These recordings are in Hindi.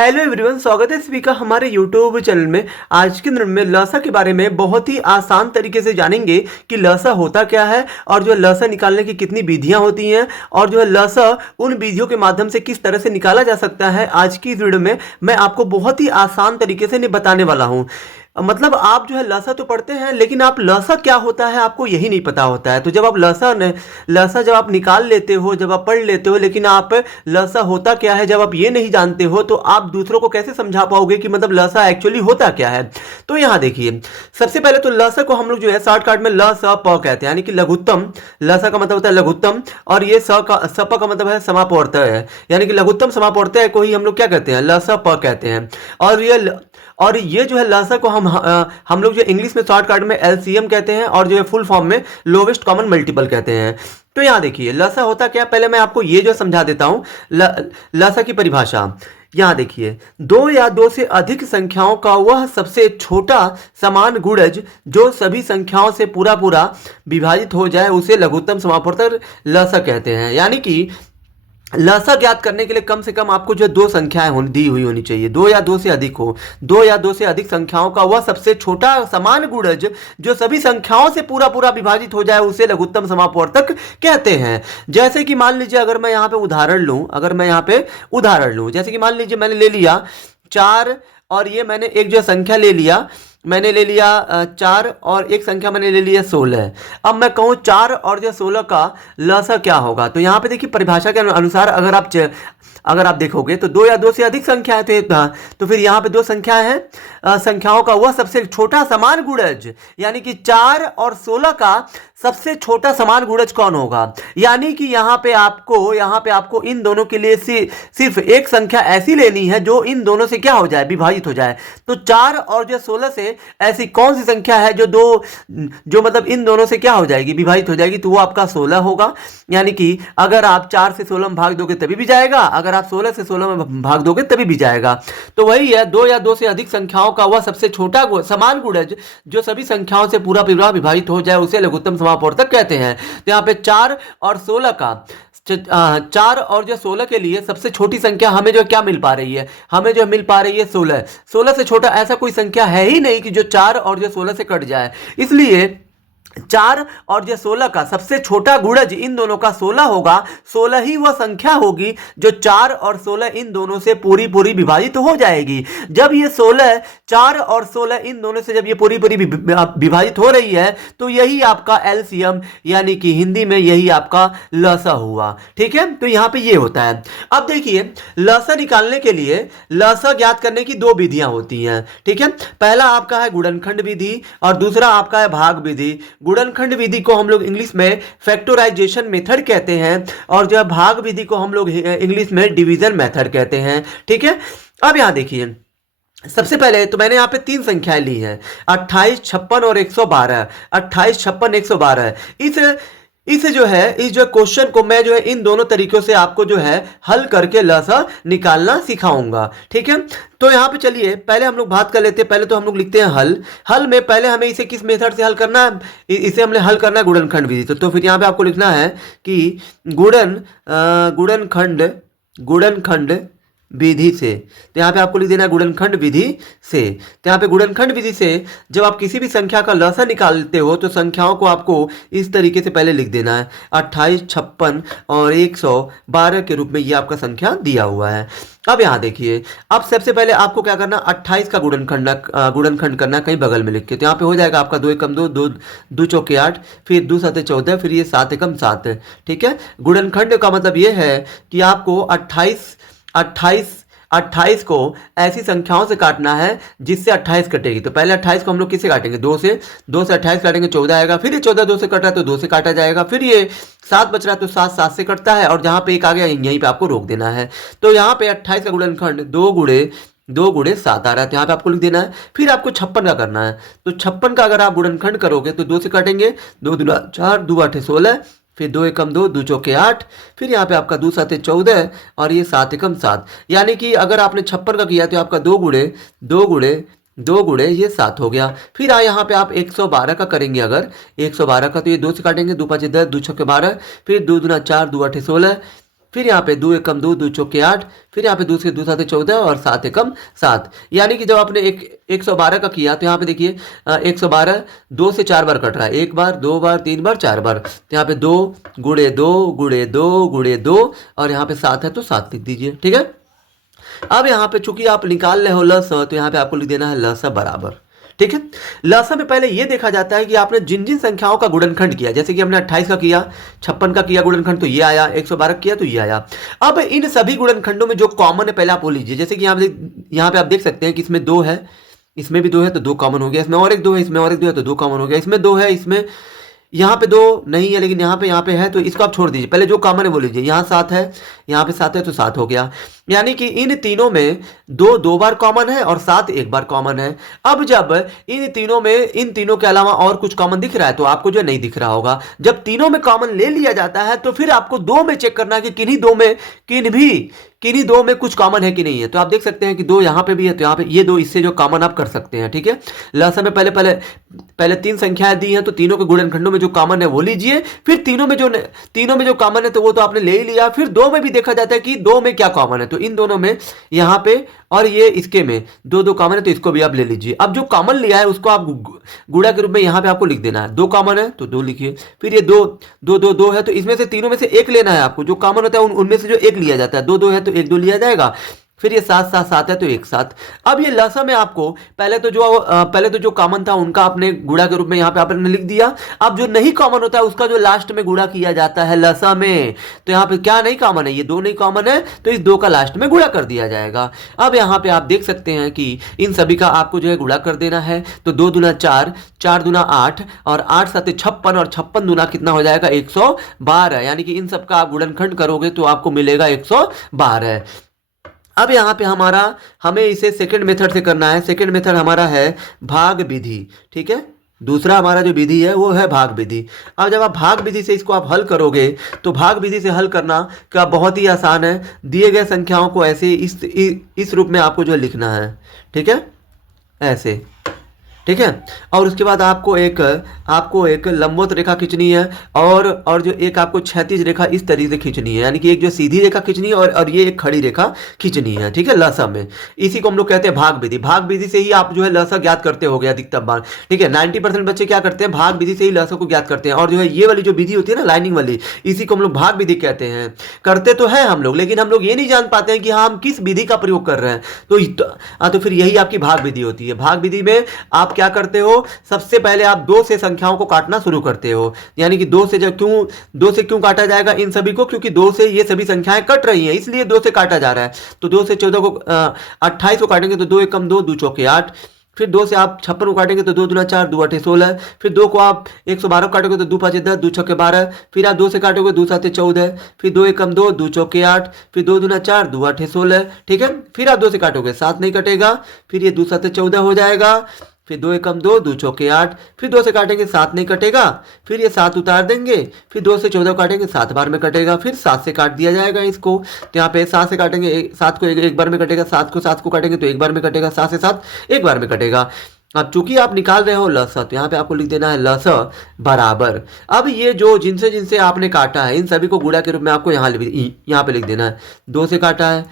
हेलो एवरीवन, स्वागत है सभी का हमारे यूट्यूब चैनल में। आज के दिन में लसा के बारे में बहुत ही आसान तरीके से जानेंगे कि लसा होता क्या है और जो है लसा निकालने की कितनी विधियां होती हैं और जो है लसा उन विधियों के माध्यम से किस तरह से निकाला जा सकता है। आज की इस वीडियो में मैं आपको बहुत ही आसान तरीके से बताने वाला हूँ। मतलब आप जो है लसा तो पढ़ते हैं, लेकिन आप लसा क्या होता है आपको यही नहीं पता होता है। तो जब आप लसा जब आप निकाल लेते हो, जब आप पढ़ लेते हो, लेकिन आप लसा होता क्या है जब आप ये नहीं जानते हो, तो आप दूसरों को कैसे समझा पाओगे कि मतलब लसा एक्चुअली होता क्या है। तो यहाँ देखिए, सबसे पहले तो लसा को हम लोग जो है शॉर्टकट में ल स प कहते हैं, यानी कि लघुत्तम। लसा का मतलब होता है लघुत्तम, और ये सप का मतलब है समापवर्तय है, यानी कि लघुत्तम समापवर्तय को ही हम लोग क्या कहते हैं, ल स प कहते हैं। और ये जो है लसा को हम लोग जो इंग्लिश में शॉर्टकट में एलसीएम कहते हैं और जो है फुल फॉर्म में लोवेस्ट कॉमन मल्टीपल कहते हैं। तो यहाँ देखिए लसा होता क्या, पहले मैं आपको ये जो समझा देता हूँ लसा की परिभाषा। यहाँ देखिए, दो या दो से अधिक संख्याओं का वह सबसे छोटा समान गुणज जो सभी संख्याओं से पूरा पूरा विभाजित हो जाए उसे लघुत्तम समापवर्तक लसा कहते हैं। यानी कि लसा ज्ञात करने के लिए कम से कम आपको जो दो संख्याएं दी हुई होनी चाहिए, दो या दो से अधिक हो। दो या दो से अधिक संख्याओं का वह सबसे छोटा समान गुणज जो सभी संख्याओं से पूरा पूरा विभाजित हो जाए उसे लघुत्तम समापवर्तक कहते हैं। जैसे कि मान लीजिए, अगर मैं यहाँ पे उदाहरण लूँ, जैसे कि मान लीजिए मैंने ले लिया 4 और ये मैंने एक जो संख्या ले लिया, 4 और एक संख्या मैंने ले लिया 16। अब मैं कहूँ 4 और जो 16 का लसा क्या होगा, तो यहाँ पे देखिए परिभाषा के अनुसार अगर आप देखोगे तो दो या दो से अधिक संख्या है, तो फिर यहाँ पे दो संख्याएं हैं, संख्याओं का वह सबसे छोटा समान गुणज, यानी कि 4 और 16 का सबसे छोटा समान गुणज कौन होगा। यानी कि यहाँ पे आपको इन दोनों के लिए सिर्फ एक संख्या ऐसी लेनी है जो इन दोनों से क्या हो जाए, विभाजित हो जाए। तो 4 और जो 16 से ऐसी कौन सी संख्या है जो मतलब इन दोनों से क्या हो जाएगी, विभाजित हो जाएगी, तो वो आपका 16 होगा। यानी कि अगर आप 4 से 16 में भाग दोगे तभी भी जाएगा, अगर आप 16 से 16 में भाग दोगे तभी भी जाएगा। तो वही है, दो या दो से अधिक संख्याओं का वह सबसे छोटा समान गुणज जो सभी संख्याओं से पूरा पूरा विभाजित हो जाए उसे लघुत्तम समापवर्तक कहते हैं। तो यहाँ पे 4 और 16 का 4 और जो 16 के लिए सबसे छोटी संख्या हमें जो क्या मिल पा रही है, हमें जो मिल पा रही है 16। 16 से छोटा ऐसा कोई संख्या है ही नहीं कि जो 4 और जो 16 से कट जाए। इसलिए 4 और जो 16 का सबसे छोटा गुणज इन दोनों का 16 होगा। 16 ही वह संख्या होगी जो 4 और 16 इन दोनों से पूरी पूरी विभाजित हो जाएगी। जब ये 4 और 16 इन दोनों से जब ये पूरी पूरी विभाजित हो रही है तो यही आपका एलसीएम, यानी कि हिंदी में यही आपका लसा हुआ। ठीक है, तो यहाँ पे ये होता है। अब देखिए, लसा निकालने के लिए लसा ज्ञात करने की दो विधियां होती हैं। ठीक है, पहला आपका है गुणनखंड विधि और दूसरा आपका है भाग विधि। गुणनखंड विधि को हम लोग इंग्लिश में फैक्टराइजेशन मेथड कहते हैं और जो भाग विधि को हम लोग इंग्लिश में डिवीजन मेथड कहते हैं। ठीक है, अब यहां देखिए, सबसे पहले तो मैंने यहाँ पे 3 संख्याएं ली हैं, 28, 56 और 112। 28, 56, 112। इस जो क्वेश्चन को मैं जो है इन दोनों तरीकों से आपको जो है हल करके लसा निकालना सिखाऊंगा। ठीक है, तो यहाँ पे चलिए पहले हम लोग बात कर लेते हैं। पहले तो हम लोग लिखते हैं हल में पहले हमें इसे किस मेथड से हल करना है, इसे हमने हल करना है गुणनखंड विधि। तो फिर यहाँ पे आपको लिखना है कि गुणनखंड विधि से। तो यहाँ पे आपको लिख देना है गुणनखंड विधि से। तो यहाँ पे गुणनखंड विधि से जब आप किसी भी संख्या का लसा निकालते हो तो संख्याओं को आपको इस तरीके से पहले लिख देना है, 28, 56 और 112 के रूप में ये आपका संख्या दिया हुआ है। अब यहाँ देखिए, अब सबसे पहले आपको क्या करना, 28 का गुणनखंड करना कहीं बगल में लिख के। तो यहाँ पे हो जाएगा आपका 2 एकम 2, 2 चौके 8, फिर 2 साते 14, फिर ये 7 एकम 7। ठीक है, गुणनखंड का मतलब ये है कि आपको 28 को ऐसी संख्याओं से काटना है जिससे 28 कटेगी। तो पहले 28 को हम लोग किससे काटेंगे, 2 से 28 काटेंगे, 14 आएगा। फिर ये 14 2 से कट रहा है तो 2 से काटा जाएगा। फिर ये 7 बच रहा है तो 7 से कटता है, और जहां पे एक आ गया यहीं पे आपको रोक देना है। तो यहाँ पे 28 का गुणनखंड 2 गुणे 7 आ रहा है, तो यहाँ पे आपको लिख देना है। फिर आपको 56 का करना है। तो 56 का अगर आप गुणनखंड करोगे तो 2 से काटेंगे, 2 दूना 4, 2 8 16, फिर 2 एकम 2, 2 चौके 8, फिर यहाँ पे आपका 2 साते 14 और ये 7 एकम 7। यानी कि अगर आपने 56 का किया तो आपका 2 गुणे ये 7 हो गया। फिर यहाँ पे आप 112 का करेंगे, अगर 112 का तो ये 2 से काटेंगे, 2 5 10, 2 6 12, फिर 2 दूना 4, 2 8 16, फिर यहाँ पे 2 एकम 2, 2 चौके 8, फिर यहाँ पे 2 से 2 साते 14 और 7 एकम 7। यानी कि जब आपने 112 का किया तो यहाँ पे देखिए 112 2 से 4 बार कट रहा है, 1 बार 2 बार 3 बार 4 बार, तो यहाँ पे 2 गुणे 2 गुणे 2 गुणे 2 और यहाँ पे 7 है तो 7 लिख दीजिए। ठीक है, अब यहाँ पे चूंकि आप निकाल रहे हो लसा, तो यहाँ पे आपको लिख देना है लसा बराबर। ठीक है, लसा में पहले ये देखा जाता है कि आपने जिन जिन संख्याओं का गुणनखंड किया, जैसे कि हमने 28 का किया, 56 का किया गुणनखंड तो ये आया, 112 किया तो ये आया। अब इन सभी गुणनखंडों में जो कॉमन है पहले आप वो लीजिए। जैसे कि यहाँ पे आप देख सकते हैं कि इसमें 2 है, इसमें भी 2 है तो 2 कॉमन हो गया, इसमें और एक 2 है, इसमें और एक 2 है तो 2 कॉमन हो गया, इसमें 2 है, इसमें यहाँ पे 2 नहीं है लेकिन यहाँ पे है तो इसको आप छोड़ दीजिए, पहले जो कॉमन है वो लीजिए। यहाँ 7 है, यहाँ पे 7 है तो 7 हो गया। यानी कि इन तीनों में 2 बार कॉमन है और 7 एक बार कॉमन है। अब जब इन तीनों के अलावा और कुछ कॉमन दिख रहा है तो आपको जो नहीं दिख रहा होगा। जब तीनों में कॉमन ले लिया जाता है तो फिर आपको 2 में चेक करना है कि किन्हीं दो में कुछ कॉमन है कि नहीं है। तो आप देख सकते हैं कि 2 यहाँ पे भी है तो यहाँ पे ये 2 इससे जो कॉमन आप कर सकते हैं। ठीक है, लसा में पहले 3 संख्याएं दी हैं तो तीनों के गुणनखंडों में जो कॉमन है वो लीजिए, फिर तीनों में जो कॉमन है तो वो तो आपने ले ही लिया, फिर 2 में भी देखा जाता है कि 2 में क्या कॉमन है, तो इन दोनों में यहाँ पे और ये इसके में 2 कॉमन है तो इसको भी आप ले लीजिए। अब जो कॉमन लिया है उसको आप गुणा के रूप में यहाँ पे आपको लिख देना है। 2 कॉमन है तो 2 लिखिए, फिर ये 2 है तो इसमें से तीनों में से एक लेना है आपको, जो कॉमन होता है उनमें से जो एक लिया जाता है। 2 है तो 1 2 लिया जाएगा, फिर ये 7 7 7 है तो 1 7। अब ये लसा में आपको पहले तो जो कॉमन था उनका आपने गुणा के रूप में यहाँ पे आपने लिख दिया। अब जो नहीं कॉमन होता है उसका जो लास्ट में गुणा किया जाता है लसा में, तो यहाँ पे क्या नहीं कॉमन है, ये 2 नहीं कॉमन है तो इस 2 का लास्ट में गुणा कर दिया जाएगा। अब यहाँ पे आप देख सकते हैं कि इन सभी का आपको जो है गुणा कर देना है। तो 2 दूना 4, 4 दूना 8 और 8 7 56 और 56 दूना कितना हो जाएगा 112। यानी कि इन सब का आप गुणनखंड करोगे तो आपको मिलेगा 112। अब यहाँ पे हमें इसे सेकंड मेथड से करना है। सेकंड मेथड हमारा है भाग विधि। ठीक है, दूसरा हमारा जो विधि है वो है भाग विधि। अब जब आप भाग विधि से इसको आप हल करोगे तो भाग विधि से हल करना क्या बहुत ही आसान है। दिए गए संख्याओं को ऐसे इस रूप में आपको जो लिखना है। ठीक है, ऐसे। ठीक है, और उसके बाद आपको एक लंबवत रेखा खींचनी है और जो एक आपको क्षैतिज रेखा इस तरीके से खींचनी है। यानी कि एक जो सीधी रेखा खींचनी है और ये एक खड़ी रेखा खींचनी है। ठीक है, लसा में इसी को हम लोग कहते हैं भाग विधि। भाग विधि से ही आप जो है लसा ज्ञात करते हो गया अधिकतम बार। ठीक है, 90% बच्चे क्या करते हैं, भाग विधि से ही लसा को ज्ञात करते हैं। और जो है ये वाली जो विधि होती है ना लाइनिंग वाली, इसी को हम लोग भाग विधि कहते हैं। करते तो है हम लोग, लेकिन हम लोग ये नहीं जान पाते हैं कि हाँ हम किस विधि का प्रयोग कर रहे हैं। तो फिर यही आपकी भाग विधि होती है। भाग विधि में आप क्या करते हो, सबसे पहले आप 2 से संख्याओं को काटना शुरू करते हो। यानी कि 2 से क्यों काटा जाएगा इन सभी को, क्योंकि 2 से ये सभी संख्याएं कट रही हैं, इसलिए 2 से काटा जा रहा है। तो 2 से 14 को 28 को काटेंगे तो 2 एकम 2, 2 चौके 8। फिर 2 से आप 56 को काटेंगे तो 2 दूना 4, 2 8 16। फिर 2 को आप 112 को काटोगे तो 2 5 10, 2 6 12। फिर आप 2 से काटोगे 2 7 14। फिर 2 एकम 2, 2 चौके 8। फिर 2 दूना 4, 2 8 16। ठीक है, फिर आप 2 से काटोगे 7 नहीं कटेगा, फिर ये 2 7 14 हो जाएगा। फिर 2 एकम 2, 2 चौके 8। फिर 2 से काटेंगे 7 नहीं कटेगा, फिर ये 7 उतार देंगे। फिर 2 से 14 काटेंगे 7 बार में कटेगा, फिर 7 से काट दिया जाएगा इसको। तो यहाँ पे 7 से काटेंगे 7 को एक बार में कटेगा, 7 को काटेंगे तो एक बार में कटेगा, 7 से 7 एक बार में कटेगा। अब चूंकि आप निकाल रहे हो लसा तो यहाँ पे आपको लिख देना है लसा बराबर। अब ये जो जिनसे आपने काटा है इन सभी को गुणा के रूप में आपको यहाँ पे लिख देना है। 2 से काटा है,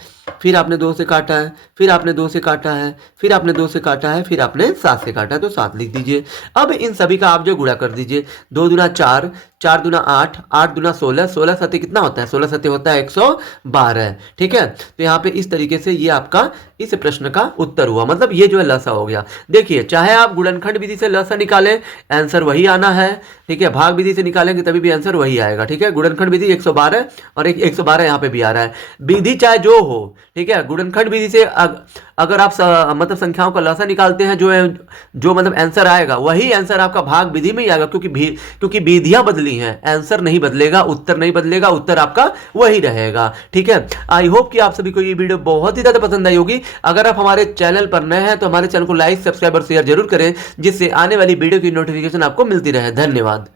फिर आपने 2 से काटा है, फिर आपने 2 से काटा है, फिर आपने 2 से काटा है, फिर आपने 7 से काटा है तो 7 लिख दीजिए। अब इन सभी का आप जो गुणा कर दीजिए। 2 दूना 4, 4 दूना 8, 8 दूना 16, 16 सत्ते कितना होता है, 16 सत्ते होता है 112। ठीक है, तो यहाँ पे इस तरीके से ये आपका इस प्रश्न का उत्तर हुआ। मतलब ये जो है लसा हो गया। देखिए, चाहे आप गुणनखंड विधि से लसा निकालें आंसर वही आना है। ठीक है, भाग विधि से निकालेंगे तभी भी आंसर वही आएगा। ठीक है, गुणनखंड विधि 112 और 112 यहाँ पे भी आ रहा है। विधि चाहे जो हो, ठीक है, गुणनखंड विधि से अगर आप मतलब संख्याओं का लसा निकालते हैं जो मतलब आंसर आएगा वही आंसर आपका भाग विधि में ही आएगा, क्योंकि विधियां बदली हैं, आंसर नहीं बदलेगा, उत्तर नहीं बदलेगा, उत्तर आपका वही रहेगा। ठीक है, आई होप कि आप सभी को ये वीडियो बहुत ही ज्यादा पसंद आई होगी। अगर आप हमारे चैनल पर नए हैं तो हमारे चैनल को लाइक, सब्सक्राइब और शेयर जरूर करें, जिससे आने वाली वीडियो की नोटिफिकेशन आपको मिलती रहे। धन्यवाद।